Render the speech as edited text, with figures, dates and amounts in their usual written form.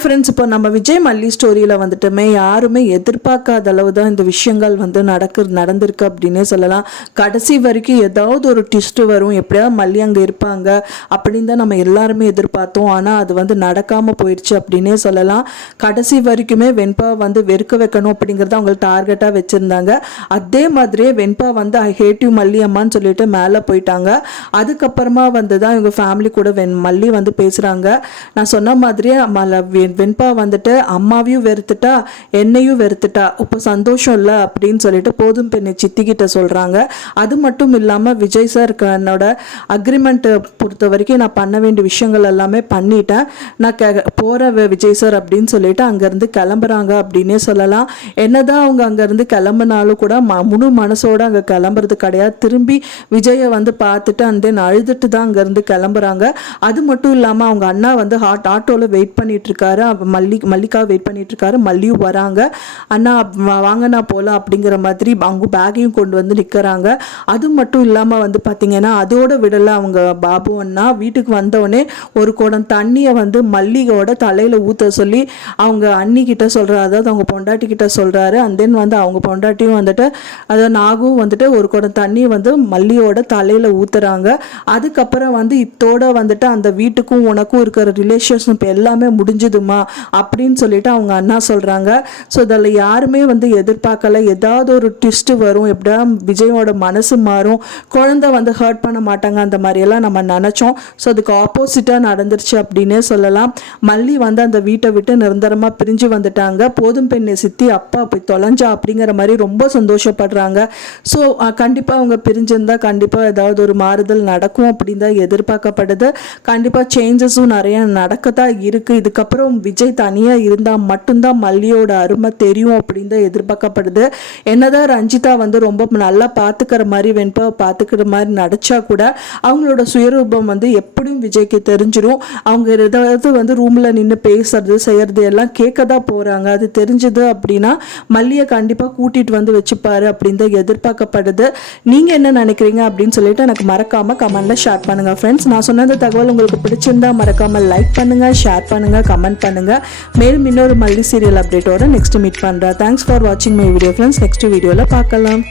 Friends, இப்போ நம்ம விஜய் மல்லி ஸ்டோரியில் வந்துட்டுமே யாருமே எதிர்பார்க்காத அளவு தான் இந்த விஷயங்கள் வந்து நடந்திருக்கு அப்படின்னே சொல்லலாம். கடைசி வரைக்கும் ஏதாவது ஒரு ட்விஸ்ட் வரும், எப்படியாவது மல்லி அங்கே இருப்பாங்க அப்படின்னு தான் நம்ம எல்லாருமே எதிர்பார்த்தோம். ஆனால் அது வந்து நடக்காமல் போயிடுச்சு அப்படின்னே சொல்லலாம். கடைசி வரைக்குமே வெண்பா வந்து வெறுக்க வைக்கணும் அப்படிங்கிறத அவங்க டார்கெட்டாக வச்சுருந்தாங்க. அதே மாதிரியே வெண்பா வந்து ஐ ஹேட் யூ மல்லி அம்மான்னு சொல்லிட்டு மேலே போயிட்டாங்க. அதுக்கப்புறமா வந்து தான் இவங்க ஃபேமிலி கூட மல்லி வந்து பேசுகிறாங்க. நான் சொன்ன மாதிரியே வெண்பா வந்துட்டு அம்மாவையும் வெறுத்துட்டா, என்னையும் வெறுத்துட்டா, இப்போ சந்தோஷம் இல்லை அப்படின்னு சொல்லிட்டு போதும் பெண்ணை சித்திக்கிட்ட சொல்கிறாங்க. அது மட்டும் இல்லாமல் விஜய் சார் என்னோட அக்ரிமெண்ட்டை பொறுத்த வரைக்கும் நான் பண்ண வேண்டிய விஷயங்கள் எல்லாமே பண்ணிட்டேன், நான் போகிற விஜய் சார் அப்படின்னு சொல்லிட்டு அங்கேருந்து கிளம்புறாங்க அப்படின்னே சொல்லலாம். என்னதான் அவங்க அங்கேருந்து கிளம்புனாலும் கூட முழு மனசோடு அங்கே கிளம்புறது கிடையாது. திரும்பி விஜயை வந்து பார்த்துட்டு அந்த அழுதுட்டு தான் அங்கேருந்து கிளம்புறாங்க. அது மட்டும் இல்லாமல் அவங்க அண்ணா வந்து ஆட்டோவில் வெயிட் பண்ணிட்டு இருக்காரு. மல்லிகா வெயிட் பண்ணிட்டு இருக்காரு. மல்லியும் வராங்க. அண்ணா வாங்கண்ணா போகலாம் அப்படிங்கிற மாதிரி அவங்க பேக்கையும் கொண்டு வந்து நிற்கிறாங்க. அது மட்டும் இல்லாமல் வந்து பார்த்தீங்கன்னா அதோட விடலை அவங்க பாபு அண்ணா. வீட்டுக்கு வந்தோடனே ஒரு குடம் தண்ணியை வந்து மல்லிகையோட தலையில் ஊற்ற சொல்லி அவங்க அண்ணி கிட்ட சொல்கிறாரு, அதாவது அவங்க பொண்டாட்டி கிட்ட சொல்கிறாரு. அண்ட் தென் வந்து அவங்க பொண்டாட்டியும் வந்துட்டு அதாவது நாகும் வந்துட்டு ஒரு குடம் தண்ணி வந்து மல்லியோட தலையில் ஊற்றுறாங்க. அதுக்கப்புறம் வந்து இத்தோட வந்துட்டு அந்த வீட்டுக்கும் உனக்கும் இருக்கிற ரிலேஷன்ஷிப் எல்லாமே முடிஞ்சுதுமா அப்படின்னு சொல்லிட்டு அவங்க அண்ணா சொல்கிறாங்க. ஸோ இதில் யாருமே வந்து எதிர்பார்க்கல ஏதாவது ஒரு ட்விஸ்ட்டு வரும், எப்படியா விஜயோட மனசு மாறும், குழந்தை வந்து ஹர்ட் பண்ண மாட்டாங்க அந்த மாதிரியெல்லாம் நம்ம நினச்சோம். ஸோ அதுக்கு ஆப்போசிட்டாக நடந்துருச்சு அப்படின்னே சொல்லலாம். மல்லி வந்து அந்த வீட்டை விட்டு நிரந்தரமாக பிரிஞ்சு வந்துட்டாங்க. போதும் பெண்ணை சித்தி அப்பா போய் தொலைஞ்சா அப்படிங்கிற மாதிரி ரொம்ப சந்தோஷப்படுறாங்க. ஸோ கண்டிப்பாக அவங்க பிரிஞ்சிருந்தா கண்டிப்பாக ஏதாவது ஒரு மாறுதல் நடக்கும் அப்படின்னு தான் எதிர்பார்க்கப்படுது. கண்டிப்பாக சேஞ்சஸும் நிறைய நடக்கத்தான் இருக்குது. இதுக்கப்புறம் விஜய் தனியாக இருந்தால் மட்டும்தான் மல்லியோட அருமை தெரியும் அப்படின்னு தான் எதிர்பார்க்கப்படுது. என்னதான் ரஞ்சிதா வந்து ரொம்ப நல்லா பார்த்துக்கிற மாதிரி வெண்பாவை பார்த்துக்கிற மாதிரி நடிச்சா கூட அவங்களோட சுயரூபம் வந்து எப்படியும் விஜய்க்கு தெரிஞ்சிடும். அவங்க ஏதாவது வந்து ரூமில் நின்று பேசுறது செய்யறது எல்லாம் கேட்க தான் போகிறாங்க. அது தெரிஞ்சது அப்படின்னா மல்லியை கண்டிப்பாக கூட்டிகிட்டு வந்து வச்சுப்பாரு அப்படின்னு தான் எதிர்பார்க்கப்படுது. நீங்கள் என்ன நினைக்கிறீங்க அப்படின்னு சொல்லிட்டு எனக்கு மறக்காமல் கமெண்ட்டில் ஷேர் பண்ணுங்கள் ஃப்ரெண்ட்ஸ். நான் சொன்ன இந்த தகவல் உங்களுக்கு பிடிச்சிருந்தா மறக்காமல் லைக் பண்ணுங்கள், ஷேர் பண்ணுங்கள், கமெண்ட் பண்ணுங்க. மேலும் இன்னொரு மல்லி சீரியல் அப்டேட்டோட நெக்ஸ்ட் மீட் பண்றேன். தேங்க்ஸ் ஃபார் வாட்சிங் மை வீடியோ ஃப்ரெண்ட்ஸ். நெக்ஸ்ட் வீடியோல பார்க்கலாம்.